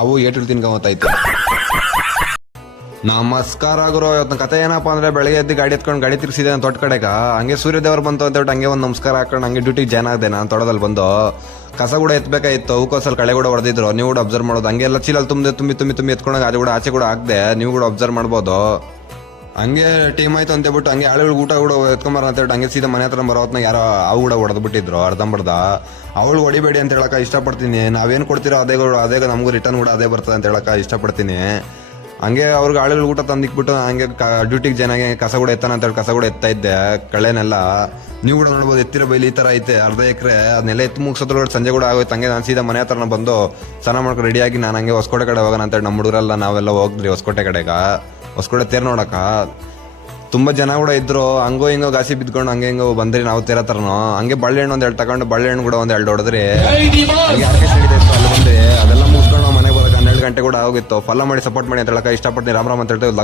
ಅವು ಏಟು ತಿನ್ಕೊಂಬತ್ತೈತೆ. ನಮಸ್ಕಾರ ಗುರು. ಇವತ್ತು ಕತೆ ಏನಪ್ಪಾ ಅಂದ್ರೆ ಬೆಳಗ್ಗೆ ಎದ್ದು ಗಾಡಿ ಎತ್ಕೊಂಡು ಗಾಡಿ ತಿರ್ಸಿದೆ ನಾನು ತೋಟ ಕಡೆಗ. ಹಂಗೆ ಸೂರ್ಯದೇವ್ರು ಬಂತು ಅಂತ ಹೇಳ್ಬಿಟ್ಟು ಹಂಗೆ ಒಂದು ನಮಸ್ಕಾರ ಹಾಕೊಂಡು ಹಂಗೆ ಡ್ಯೂಟಿಗೆ ಜಾಯ್ನ್ ಆಗಿದೆ. ನಾನು ತೋಟದಲ್ಲಿ ಬಂದು ಕಸ ಕೂಡ ಎತ್ತಬೇಕಾಗಿತ್ತು. ಅವಕ್ಕೋಸಲ್ ಕಳೆ ಕೂಡ ಹೊಡೆದಿದ್ರು. ನೀವು ಕೂಡ ಅಬ್ಸರ್ವ್ ಮಾಡೋದು. ಹಂಗೆ ಎಲ್ಲ ಚೀಲಲ್ಲಿ ತುಂಬಿ ಎತ್ಕೊಂಡಾಗ ಅದು ಕೂಡ ಆಚೆ ಕೂಡ ಹಾಕ್ದೆ. ನೀವು ಕೂಡ ಅಬ್ಸರ್ವ್ ಮಾಡ್ಬೋದು. ಹಂಗೆ ಟೀಮ್ ಆಯ್ತು ಅಂತ ಹೇಳ್ಬಿಟ್ಟು ಹಂಗೆ ಆಳುಗಳು ಊಟ ಕೂಡ ಎತ್ಕೊಂಬಾರ ಅಂತ ಹೇಳ್ಬಿಟ್ಟು ಹಂಗೆ ಸೀದಾ ಮನೆ ಹತ್ರ ಬರೋ ಹೊತ್ನಾಗ ಯಾರೋ ಅವು ಕೂಡ ಹೊಡೆದು ಬಿಟ್ಟಿದ್ರು ಅರ್ಧಂಬರ್ಧ. ಅವಳು ಹೊಡಿಬೇಡಿ ಅಂತ ಹೇಳಕ ಇಷ್ಟಪಡ್ತೀನಿ. ನಾವೇನು ಕೊಡ್ತೀರೋ ಅದೇ ನಮಗೂ ರಿಟರ್ನ್ ಕೂಡ ಅದೇ ಬರ್ತದೆ ಅಂತ ಹೇಳಕ ಇಷ್ಟಪಡ್ತೀನಿ. ಹಂಗೆ ಅವ್ರಿಗೆ ಆಳುಗಳು ಊಟ ತಂದಿಕ್ಬಿಟ್ಟು ಹಂಗೆ ಡ್ಯೂಟಿಗೆ ಜನಾಗಿ ಕಸ ಕೂಡ ಎತ್ತಾನ ಅಂತ ಹೇಳಿ ಕಸ ಕೂಡ ಎತ್ತಾ ಇದ್ದೆ ಕಳೆನೆಲ್ಲ. ನೀವು ಕೂಡ ನೋಡ್ಬೋದು ಎತ್ತಿರೋ ಬೈಲಿ ಈ ತರ ಐತೆ ಅರ್ಧ ಎಕರೆ. ಅದನ್ನೆಲ್ಲ ಎತ್ತು ಮುಗಿಸೋದ್ರೊಳಗೆ ಸಂಜೆ ಕೂಡ ಆಗೋಯ್ತು. ಹಂಗೆ ನಾನು ಸೀದಾ ಮನೆ ಹತ್ರ ಬಂದು ಸ್ನಾನ ಮಾಡ್ಕೊಂಡು ರೆಡಿಯಾಗಿ ನಾನು ಹಂಗೆ ಹೊಸಕೋಟೆ ಕಡೆ ಹೋಗೋಣ ಅಂತೇಳಿ ನಮ್ಮ ಹುಡುಗರೆಲ್ಲ ನಾವೆಲ್ಲ ಹೋಗಿದ್ರಿ ಹೊಸಕೋಟೆ ಕಡೆಗ. ಹೊಸಕೋಟೆ ತೇರ್ ನೋಡಕ ತುಂಬಾ ಜನ ಕೂಡ ಇದ್ರು. ಹಂಗೋ ಹಿಂಗೋ ಗಾಸಿ ಬಿದ್ಕೊಂಡು ಹಂಗೆ ಹಿಂಗೋ ಬಂದ್ರಿ ನಾವು ತೇರ ಹತ್ರನು. ಹಂಗೆ ಬಳ್ಳೆಹಣ್ಣು ಒಂದ್ ಎರಡು ತಗೊಂಡು ಬಳ್ಳೆಹಣ್ಣು ಕೂಡ ಒಂದ್ ಎರಡು ಹೊಡೆದ್ರಿ. ಹಂಗೆ ಆರ್ಕೆಸ್ಟ್ರಾ ಇತ್ತು ಅಲ್ಲಿ ಬಂದ್ರಿ. ಅದೆಲ್ಲ ಮುಗಿಸ್ಕೊಂಡು ಮನೆಗೆ ಬರೋಕೆ 12 ಗಂಟೆ ಕೂಡ ಹೋಗಿತ್ತು. ಫಾಲೋ ಮಾಡಿ ಸಪೋರ್ಟ್ ಮಾಡಿ ಅಂತ ಹೇಳಕ ಇಷ್ಟಪಡ್ತೀನಿ. ರಾಮ್ ಅಂತ ಹೇಳ್ತೇವೆ.